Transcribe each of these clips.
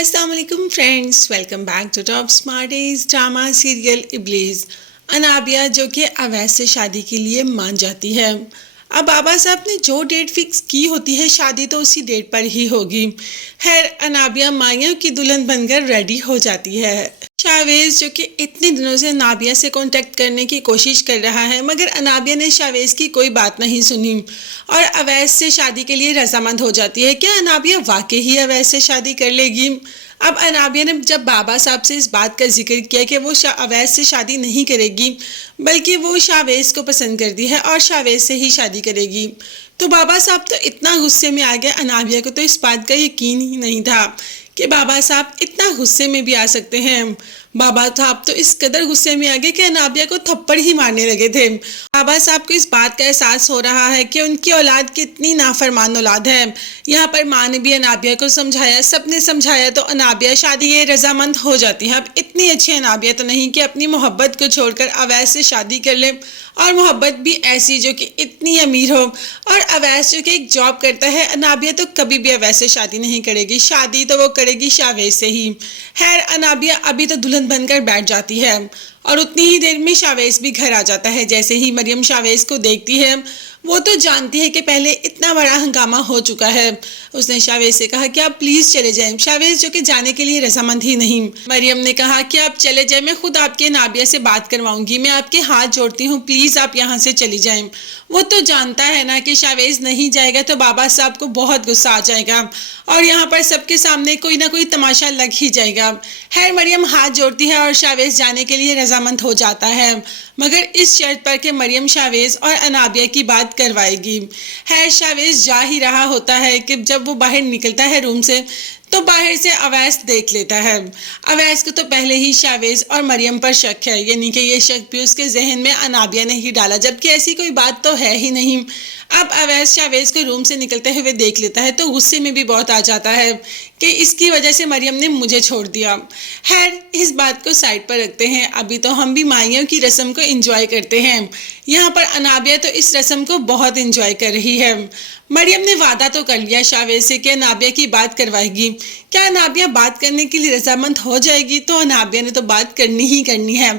अस्सलाम वालेकुम friends, welcome back to top smarties drama serial Iblees. Anabia जो कि अवैस से शादी के लिए मान जाती है। अब बाबा साहब ने जो डेट फिक्स की होती है शादी तो उसी डेट पर ही होगी। खैर अनाबिया माइयों की दुल्हन बनकर रेडी हो जाती है। शावेज जो कि इतने दिनों से अनाबिया से कांटेक्ट करने की कोशिश कर रहा है मगर अनाबिया ने शावेज की कोई बात नहीं सुनी और अवैस से शादी के लिए रजामंद हो जाती है। क्या अनाबिया वाकई ही अवैस से शादी कर लेगी? अब अनाबिया ने जब बाबा साहब से इस बात का जिक्र किया कि वो अवैस से शादी नहीं करेगी बल्कि वो शावेज को पसंद करती है और शावेज से ही शादी करेगी, तो बाबा साहब तो इतना गुस्से में आ गए। अनाबिया को तो इस बात का यकीन ही नहीं था कि बाबा साहब इतना गुस्से में भी आ सकते हैं। बाबा साहब तो इस कदर गुस्से में आ गए कि अनाबिया को थप्पड़ ही मारने लगे थे। बाबा साहब को इस बात का एहसास हो रहा है कि उनकी औलाद कितनी नाफरमान औलाद है। यहाँ पर माँ ने भी अनाबिया को समझाया, सबने समझाया तो अनाबिया शादी के रजामंद हो जाती है। अब इतनी अच्छी अनाबिया तो नहीं कि अपनी मोहब्बत को छोड़कर अवैस से शादी कर ले, और मोहब्बत भी ऐसी जो कि इतनी अमीर हो, और अवैस जो कि एक जॉब करता है। अनाबिया तो कभी भी अवैस से शादी नहीं करेगी, शादी तो वो करेगी शावेज से ही। खैर अनाबिया अभी तो दुल्हन बनकर बैठ जाती है और उतनी ही देर में शावेज भी घर आ जाता है। जैसे ही मरियम शावेज को देखती है वो तो जानती है कि पहले इतना बड़ा हंगामा हो चुका है। उसने शावेज से कहा कि आप प्लीज चले जाएं। शावेज जो कि जाने के लिए रजामंद ही नहीं। मरियम ने कहा कि आप चले जाएं, मैं खुद आपके अनाबिया से बात करवाऊंगी, मैं आपके हाथ जोड़ती हूँ, प्लीज आप यहाँ से चली जाएं। वो तो जानता है ना कि शावेज नहीं जाएगा तो बाबा साहब को बहुत गुस्सा आ जाएगा और यहाँ पर सबके सामने कोई ना कोई तमाशा लग ही जाएगा। खैर मरियम हाथ जोड़ती है और शावेज जाने के लिए रजामंद हो जाता है, मगर इस शर्त पर कि मरियम शावेज और अनाबिया की बात करवाएगी। खैर शावेज जा ही रहा होता है कि जब वो बाहर निकलता है रूम से तो बाहर से अवैस देख लेता है। अवैस को तो पहले ही शावेज और मरियम पर शक है, यानी कि ये शक भी उसके जहन में अनाबिया ने ही डाला, जबकि ऐसी कोई बात तो है ही नहीं। अब अवैस शावेज को रूम से निकलते हुए देख लेता है तो गुस्से में भी बहुत आ जाता है कि इसकी वजह से मरियम ने मुझे छोड़ दिया। खैर इस बात को साइड पर रखते हैं, अभी तो हम भी माइयों की रस्म को एंजॉय करते हैं। यहाँ पर अनाबिया तो इस रस्म को बहुत एंजॉय कर रही है। मरियम ने वादा तो कर लिया शावेज से कि अनाबिया की बात करवाएगी। क्या अनाबिया बात करने के लिए रजामंद हो जाएगी? तो अनाबिया ने तो बात करनी ही करनी है।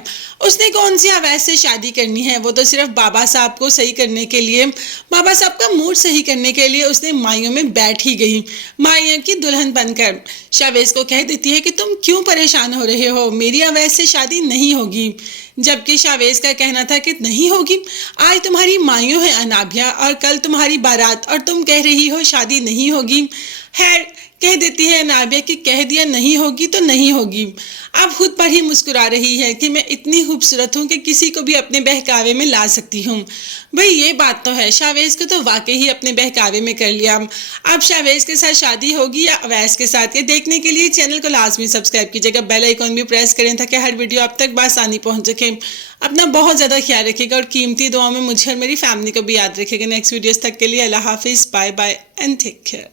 उसने कौन सी अवैस से शादी करनी है, वो तो सिर्फ बाबा साहब को सही करने के लिए, बाबा साहब का मूड सही करने के लिए उसने माइयों में बैठ ही गई। माइयों की दुल्हन बनकर शावेज को कह देती है कि तुम क्यों परेशान हो रहे हो, मेरी अवैस से शादी नहीं होगी। जबकि शावेज का कहना था कि नहीं होगी, आज तुम्हारी माइयों है अनाबिया और कल तुम्हारी बारात और तुम कह रही हो शादी नहीं होगी। खैर कह देती है अनाबिया कि कह दिया नहीं होगी तो नहीं होगी। अब खुद पर ही मुस्कुरा रही है कि मैं इतनी खूबसूरत हूँ कि किसी को भी अपने बहकावे में ला सकती हूँ। भाई ये बात तो है, शावेज को तो वाकई ही अपने बहकावे में कर लिया। अब शावेज के साथ शादी होगी या अवैस के साथ, ये देखने के लिए चैनल को लाजमी सब्सक्राइब कीजिएगा, बेल आइकॉन भी प्रेस करें ताकि हर वीडियो आप तक बआसानी पहुँच सके। अपना बहुत ज़्यादा ख्याल रखिएगा और कीमती दुआओं में मुझे और मेरी फैमिली को भी याद रखिएगा। नेक्स्ट वीडियोस तक के लिए अल्लाह हाफिज़, bye bye and take care.